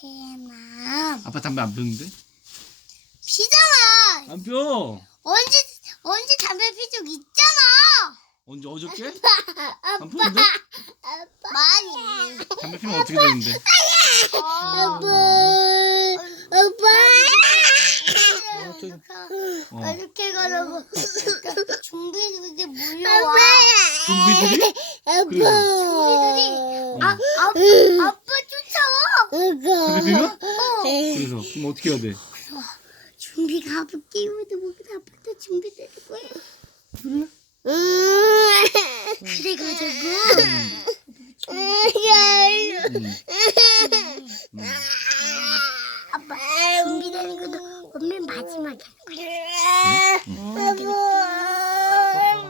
피나 아빠 담배 안 피우는데? 피잖아. 안 피워. 언제 언제 담배 피적 있잖아. 언제 어저께? 안 피우는데? 많이. 담배 피우면 어떻게 되는데? 아빠. 어. 아빠. 어. 이렇게 가라고 좀비들이 몰려와. 좀비들이? 그래. 아, 아, 아빠 쫓 담배 피우면? 그래서 그럼 어떻게 해야 돼? 좀비가 아빠 깨우도 먹고 아빠도 되는 거야. 그래? 그래 가자고. 응. 응. 아빠 좀비 되는 것도 오늘 마지막이야.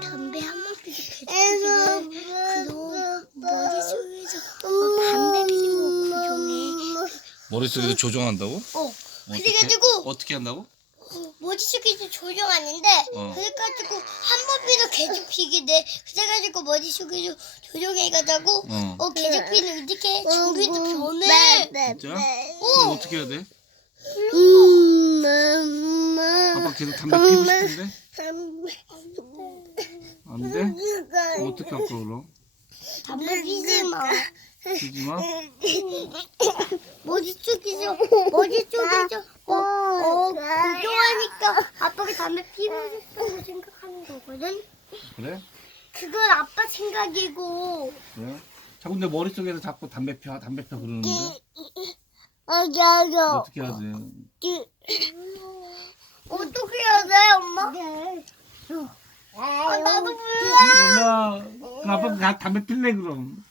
담배 한 번 피고 계속 피고 머릿속에서 어, 담배 피는 거 조종해. 머릿속에서 조종한다고? 어. 어떻게? 그래가지고 어떻게 한다고? 머릿속에서 조종하는데 어. 그래가지고 한번 피도 계속 피게 돼. 그래가지고 머릿속에서 조종해가지고 어. 어 계속 피는 이렇게 좀비도 변해. 진짜? 어. 그럼 어떻게 해야 돼? 음, 아빠 계속 담배 피우고 싶은데? 안 돼? 그럼 어떻게 할까 그럼? 담배 피지 마. 피지 마? 머릿속에서 머릿속에서 어, 어 고정하니까 아빠가 담배 피우고 싶다고 생각하는 거거든. 그래? 그건 아빠 생각이고. 그래? 자꾸 내 머릿 속에서 자꾸 담배 펴 담배 펴 그러는데 맞아요. 어떻게 해야 돼? 어떻게 해야 돼, 엄마? 아, 나도 몰라. 엄마 그럼 아빠 가- 담배 필래 그럼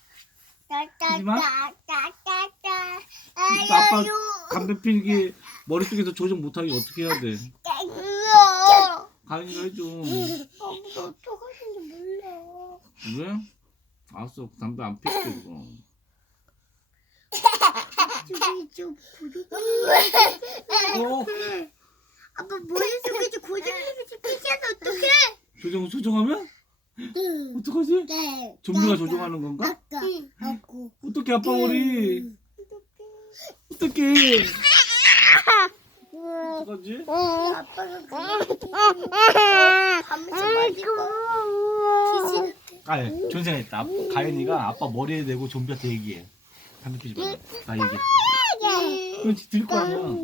하지 마. 따따따따따. 그러니까 아빠 담배 피기 머릿속에서 조정 못하게 어떻게 해야 돼? 가인이가 해줘 아무도 어떡하는지 몰라. 왜? 알았어 담배 안 피울게 그럼 저기 좀 구독. 어? 아빠 머릿속에서 고정해가지고 피잖아 어떡해? 조정 조정하면? 어떡하지? 네. 좀비가 조종하는 건가? 응. 하고. 어떻게 아빠 머리 어떻게 어떡하지? 아빠가 가지고 아 존재했다. 아빠, 가인이가 아빠 머리에 대고 좀비한테 얘기해. 담배 피지 말라 나 얘기해. 그럼 들을 거 아니야. 안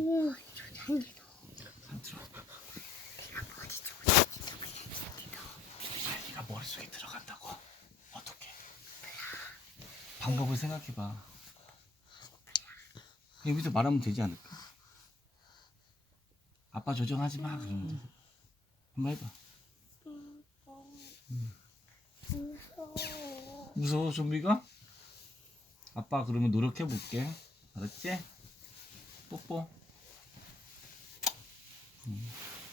들어 가인이가 머릿속에 들어간다고? 어떻게 방법을 생각해봐 여기서 말하면 되지 않을까? 아빠 조정하지 마 그러면 한번 해봐 무서워 좀비가? 아빠 그러면 노력해 볼게 알았지? 뽀뽀 음.